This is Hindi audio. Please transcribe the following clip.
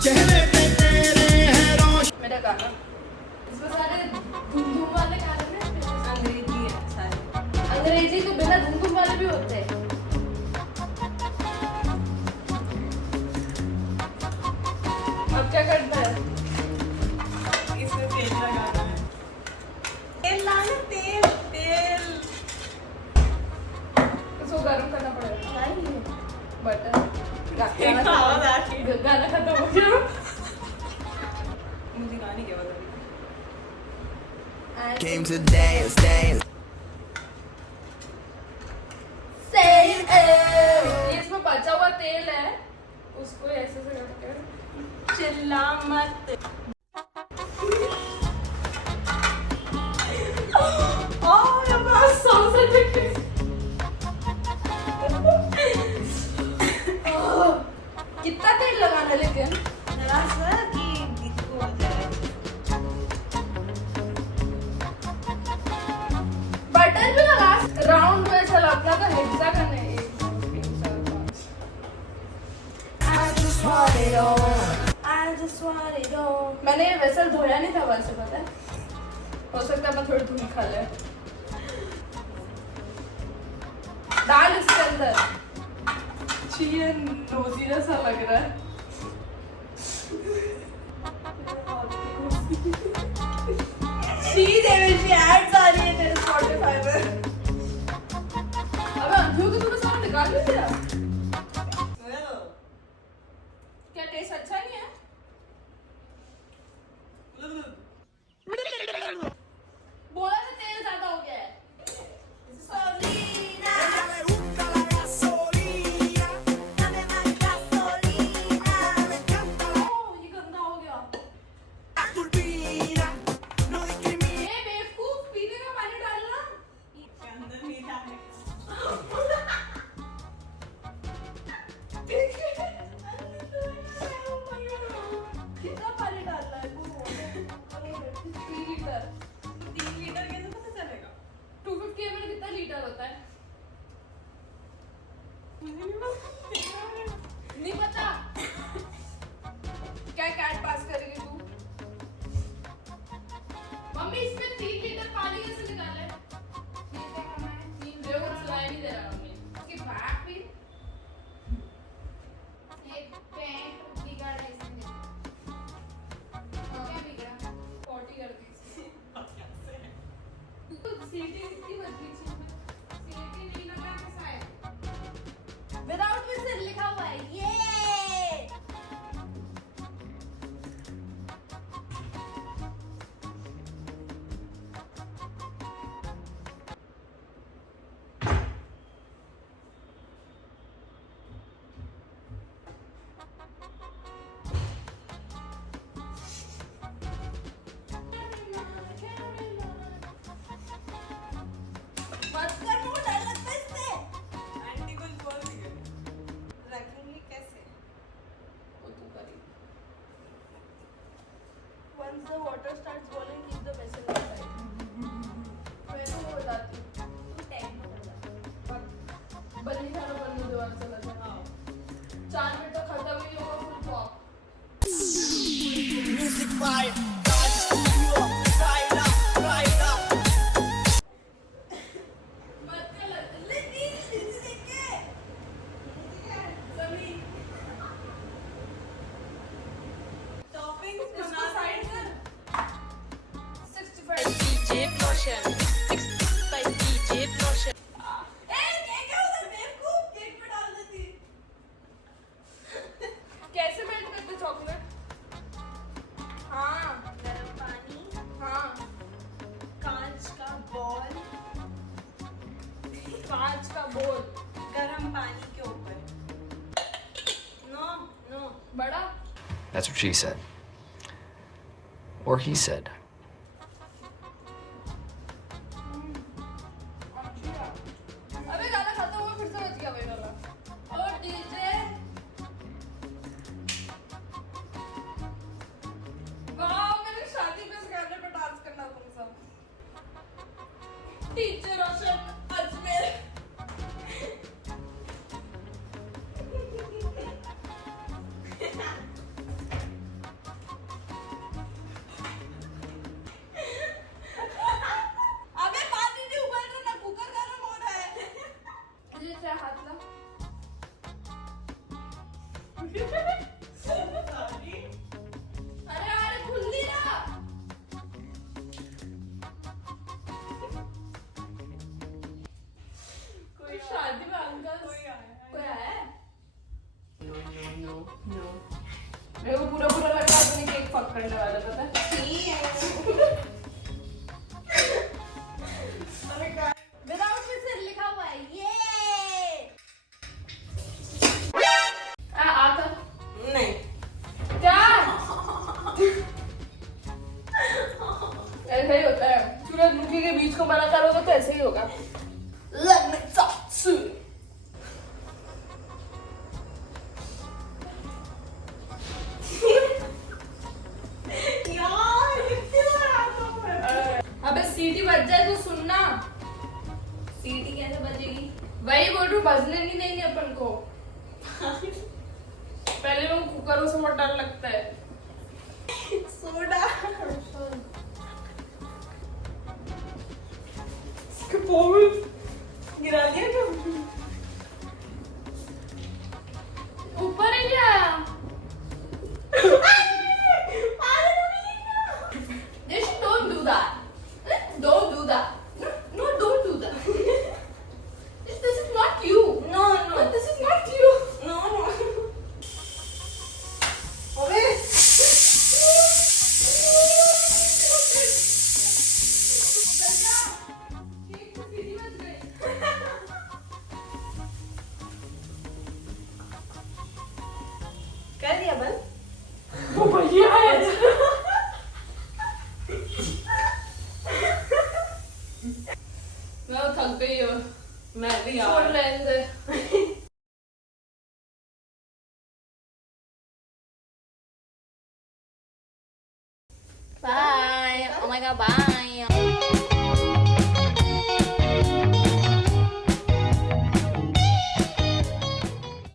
मेरा गाना इसमें सारे धूम धूम वाले गाने हैं, अंग्रेजी है सारे। अंग्रेजी तो बिना धूम धूम वाले भी होते हैं। अब क्या करना है? इसमें तेल लगाना है। तेल लाना, तेल तेल इसको गर्म करना पड़ेगा। बटर आवाज आ रही है। गाना खत्म हो गया। मुझे गाने की आवाज आ रही है। Came to dance, dance. ये इसमें बचा हुआ तेल है, उसको ऐसे से करके चिल्ला मत। कितना तेल लगाना लेकिन जरा सा कि इसको हो जाए। बटर भी लगा राउंड में चलाता था हेक्सागन है। I just want it all. मैंने ये वेसल धोया नहीं था वैसे, पता है? हो सकता है मैं थोड़ी धूल खा ले। दाल इसके अंदर चीज़ रोजीना सा लग रहा है। चीज़ एवरी एड्स आ रही है तेरे Spotify पे। अबे अंधू को तूने सारा निकाल दिया। क्या टेस्ट अच्छा नहीं है? बोला था तेल ज्यादा हो गया है। ये गंदा हो गया। ये बेवकूफ, पीने का पानी डालना। इसके अंदर नहीं डालने। कितना पानी डालना है? 3 लीटर। 3 लीटर कैसे पता चलेगा? 250 ml कितना लीटर होता है? नहीं पता। क्या कैट पास करेगी तू? मम्मी इसमें 3 लीटर पानी कैसे निकाले? देखो सुनाई नहीं दे रहा मम्मी। उसकी बैक भी एक पैंट बिगड़ रहा है इसमें। क्या बिगड़ा? 40 कर दी। सीटी कितनी बची थी? सीटी नहीं लगा कैसा है? विदाउट विजिल लिखा हुआ है। ये बस कर, मुझे डर लगता है इससे। आंटी कुछ बोल रही है। रखेंगे कैसे? वो तू करी। Once the water starts boiling, keep the vessel inside. मैं तो वो बताती हूँ। तू टाइम हो गया। बल्ली खाना बनने दो आज चला जाए। हाँ। 4 मिनट तो खत्म ही होगा full pop. Music fire. God is studio. Fire up, fire up. मत कर लेकिन इसे के सभी टॉपिंग्स इसको बना साइड कर। 65 DJ Roshan. By DJ Roshan. Cake है उधर, बेवकूफ, केक पे डाल देती। कैसे मेल्ट करते चॉकलेट? हाँ गरम पानी, हाँ, कांच का बॉल, कांच का बोल गरम पानी के ऊपर। No no. बड़ा। That's what she said. Or he said. अबे गाना खत्म हुआ, फिर से बज गया भाई वाला। और डीजे वाह, मेरी शादी पे इस गाने पे डांस करना तुम सब। टीचर रोशन अजमेर। नो नो मेरे को पूरा पूरा लग रहा है अपने केक फक करने वाला पता है विदाउट मिसर लिखा हुआ है ये आता नहीं क्या ऐसा ही होता है सूरजमुखी के बीज को मना करोगे तो ऐसे ही होगा Let me talk to you. यार कितनी बार आता हूँ मैं। अबे सीटी बज जाए तो सुनना सीटी कैसे बजेगी? वही बोल रही हूँ बजने नहीं देंगे अपन को पहले लोग कुकरों से बहुत डर लगता है सोडा गिरा दिया क्या? ऊपर है क्या Just don't do that. Don't do that. No, don't do that. This is not you. No, no. This is not you. No, no. अबे कर दिया बंद? मैं तो थक गई हूँ मैं भी छोड़ यार रहने दे bye oh my god bye